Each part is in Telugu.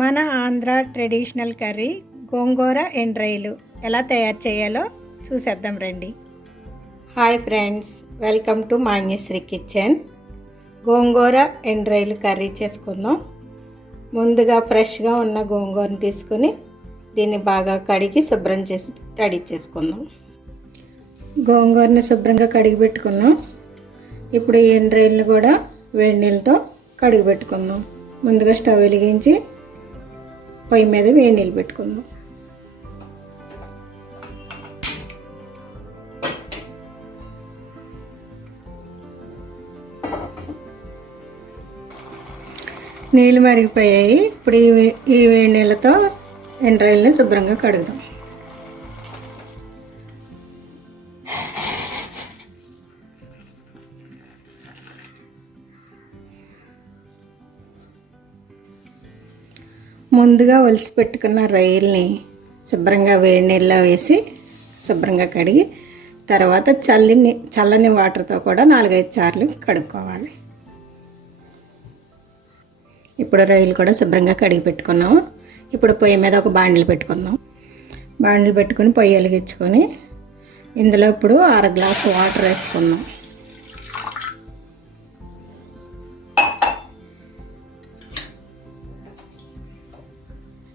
మన ఆంధ్ర ట్రెడిషనల్ కర్రీ గోంగూర ఎండ్రాయిలు ఎలా తయారు చేయాలో చూసేద్దాం రండి. Hi friends, welcome to Manyashri kitchen. Gongura ఎండ్రాయిలు కర్రీ చేసుకుందాం. ముందుగా ఫ్రెష్గా ఉన్న గోంగూరని తీసుకుని దీన్ని బాగా కడిగి శుభ్రం చేసి రెడీ చేసుకుందాం. గోంగూరని శుభ్రంగా కడిగి పెట్టుకున్నాం. ఇప్పుడు ఈ ఎండ్రాయిలను కూడా వేడి నీళ్ళతో కడిగి పెట్టుకుందాం. ముందుగా స్టవ్ వెలిగించి పొయ్యి మీద వేడి నీళ్ళు పెట్టుకుందాం. నీళ్ళు మరిగిపోయాయి. ఇప్పుడు ఈ వేడి నీళ్ళతో ఎండ్రాయిల్ని శుభ్రంగా కడుగుదాం. ముందుగా ఒలిసి పెట్టుకున్న రొయ్యల్ని శుభ్రంగా వేడి నీళ్ళలో వేసి శుభ్రంగా కడిగి తర్వాత చల్లని వాటర్తో కూడా 4-5 సార్లు కడుక్కోవాలి. ఇప్పుడు రొయ్యలు కూడా శుభ్రంగా కడిగి పెట్టుకున్నాము. ఇప్పుడు పొయ్యి మీద ఒక బాండిల్ పెట్టుకుందాం. బాండిల్ పెట్టుకొని పొయ్యి వెలిగించుకొని ఇందులో ఇప్పుడు 1/2 గ్లాసు వాటర్ వేసుకుందాం.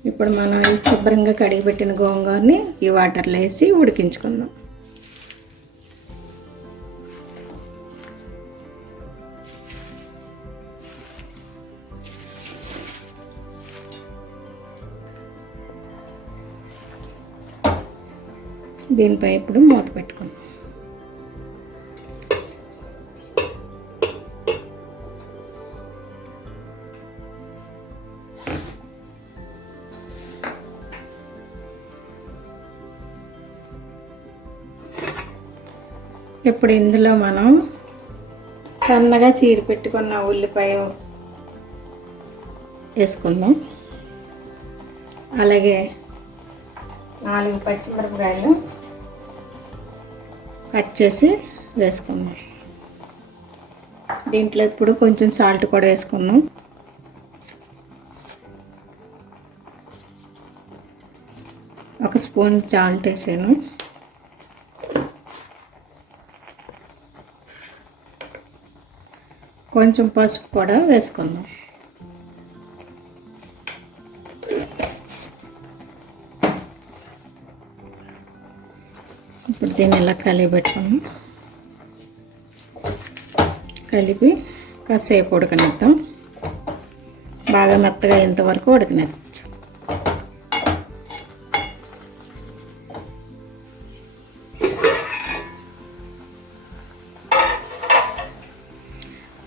ఇప్పుడు మనం ఈ శుభ్రంగా కడిగి పెట్టిన గోంగూరని ఈ వాటర్లో వేసి ఉడికించుకుందాం. దీనిపై ఇప్పుడు మూత పెట్టుకుందాం. ఇప్పుడు ఇందులో మనం సన్నగా చీరి పెట్టుకున్న ఉల్లిపాయ వేసుకుందాం. అలాగే 4 పచ్చిమిరపకాయలు కట్ చేసి వేసుకుందాం. దీంట్లో ఇప్పుడు కొంచెం సాల్ట్ కూడా వేసుకుందాం. ఒక స్పూన్ సాల్ట్ వేసాను. కొంచెం పసుపు కూడా వేసుకుందాం. ఇప్పుడు దీన్ని ఇలా కలిపి పెట్టుకుందాం. కలిపి కాసేపు ఉడకనిద్దాం. బాగా మెత్తగా ఇంతవరకు ఉడకనిద్దాం.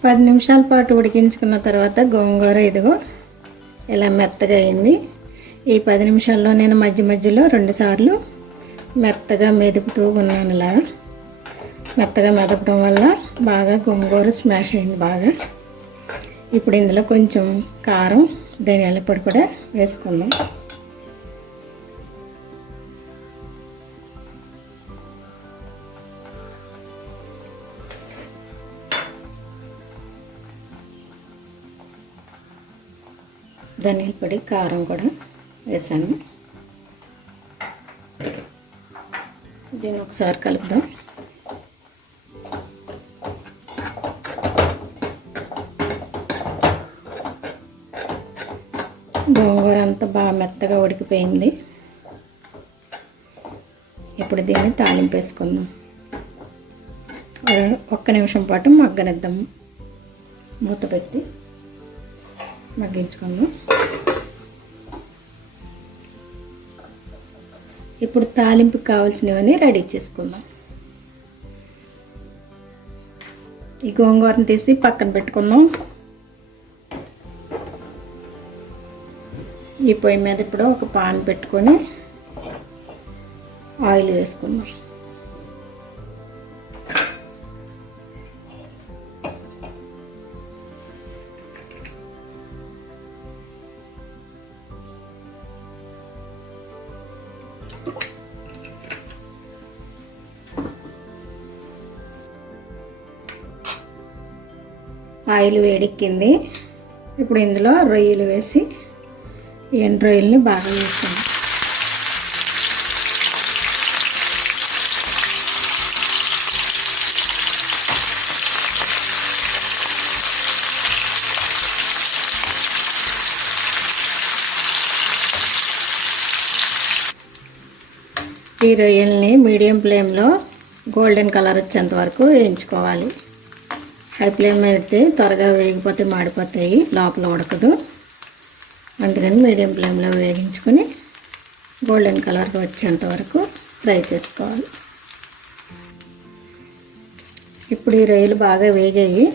10 నిమిషాల పాటు ఉడికించుకున్న తర్వాత గోంగూర ఇదిగో ఇలా మెత్తగా అయింది. ఈ 10 నిమిషాల్లో నేను మధ్య మధ్యలో 2 సార్లు మెత్తగా మెదుపుతూ ఉన్నాను. ఇలా మెత్తగా మెదపడం వల్ల బాగా గోంగూర స్మాష్ అయింది బాగా. ఇప్పుడు ఇందులో కొంచెం కారం, ధనియాల పొడి కూడా వేసుకుందాం. ధనియాల పొడి, కారం కూడా వేసాను. దీన్ని ఒకసారి కలుపుదాం. గోంగూర అంతా బాగా మెత్తగా ఉడికిపోయింది. ఇప్పుడు దీన్ని తాలింపు వేసుకుందాం. 1 నిమిషం పాటు మగ్గనిద్దాం. మూత పెట్టి మగ్గించుకుందాం. ఇప్పుడు తాలింపుకి కావాల్సినవన్నీ రెడీ చేసుకుందాం. ఈ గోంగూరని తీసి పక్కన పెట్టుకుందాం. ఈ పొయ్యి మీద ఇప్పుడు ఒక పాన్ పెట్టుకొని ఆయిల్ వేసుకుందాం. ఆయిల్ వేడెక్కింది. ఇప్పుడు ఇందులో రొయ్యలు వేసి ఎండు రొయ్యల్ని బాగా వేసుకుందాం. ఈ రొయ్యల్ని మీడియం ఫ్లేమ్లో గోల్డెన్ కలర్ వచ్చేంత వరకు వేయించుకోవాలి. హై ఫ్లేమ్ పెడితే త్వరగా వేగిపోతే మాడిపోతాయి, లోపల ఉడకదు. అందుకని మీడియం ఫ్లేమ్లో వేగించుకొని గోల్డెన్ కలర్కి వచ్చేంత వరకు ఫ్రై చేసుకోవాలి. ఇప్పుడు ఈ రొయ్యలు బాగా వేగాయి.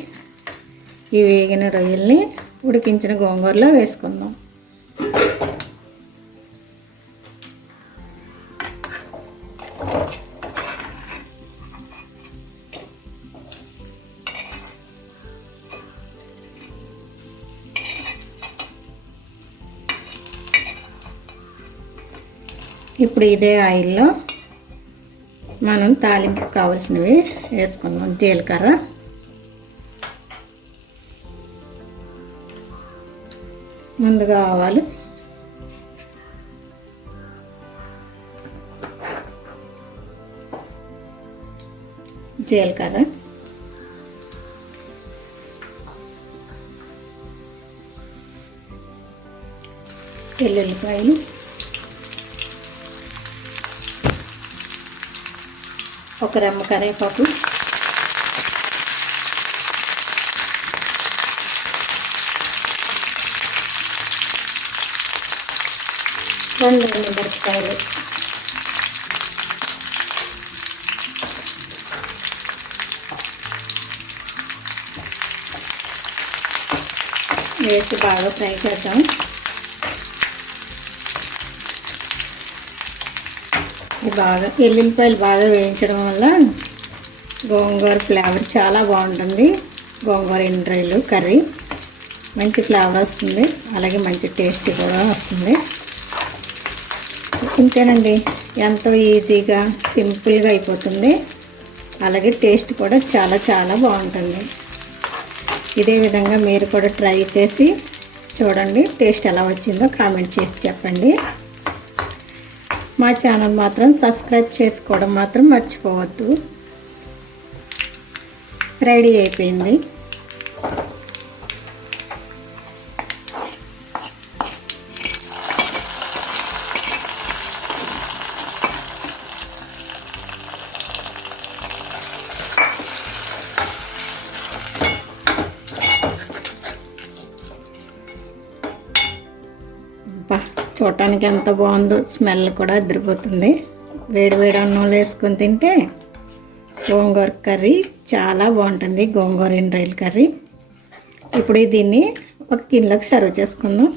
ఈ వేగిన రొయ్యల్ని ఉడికించిన గోంగూరలో వేసుకుందాం. ఇప్పుడు ఇదే ఆయిల్లో మనం తాలింపు కావాల్సినవి వేసుకుందాం. జీలకర్ర, ముందుగా ఆవాలు, జీలకర్ర, వెల్లుల్లిపాయలు, ఒక రెమ్మ కరివేపాకు, రెండు మిరపకాయలు, వేసి బాగా ఫ్రై చేద్దాం. బాగా ఎల్లుల్లిపాయలు బాగా వేయించడం వల్ల గోంగూర ఫ్లేవర్ చాలా బాగుంటుంది. గోంగూర ఎండు రొయ్యలు కర్రీ మంచి ఫ్లేవర్ వస్తుంది, అలాగే మంచి టేస్ట్ కూడా వస్తుంది. ఇంతేనండి, ఎంతో ఈజీగా సింపుల్గా అయిపోతుంది. అలాగే టేస్ట్ కూడా చాలా చాలా బాగుంటుంది. ఇదే విధంగా మీరు కూడా ట్రై చేసి చూడండి, టేస్ట్ ఎలా వచ్చిందో కామెంట్ చేసి చెప్పండి. మా ఛానల్ మాత్రం సబ్స్క్రైబ్ చేసుకోవడం మాత్రం మర్చిపోవద్దు. రెడీ అయిపోయింది. చూడటానికి ఎంత బాగుందో, స్మెల్ కూడా అదిరిపోతుంది. వేడి వేడి అన్నంలో వేసుకొని తింటే గోంగూర కర్రీ చాలా బాగుంటుంది. గోంగూర ఎండు రొయ్యల కర్రీ. ఇప్పుడు దీన్ని ఒక గిన్నెలోకి సర్వ్ చేసుకుందాం.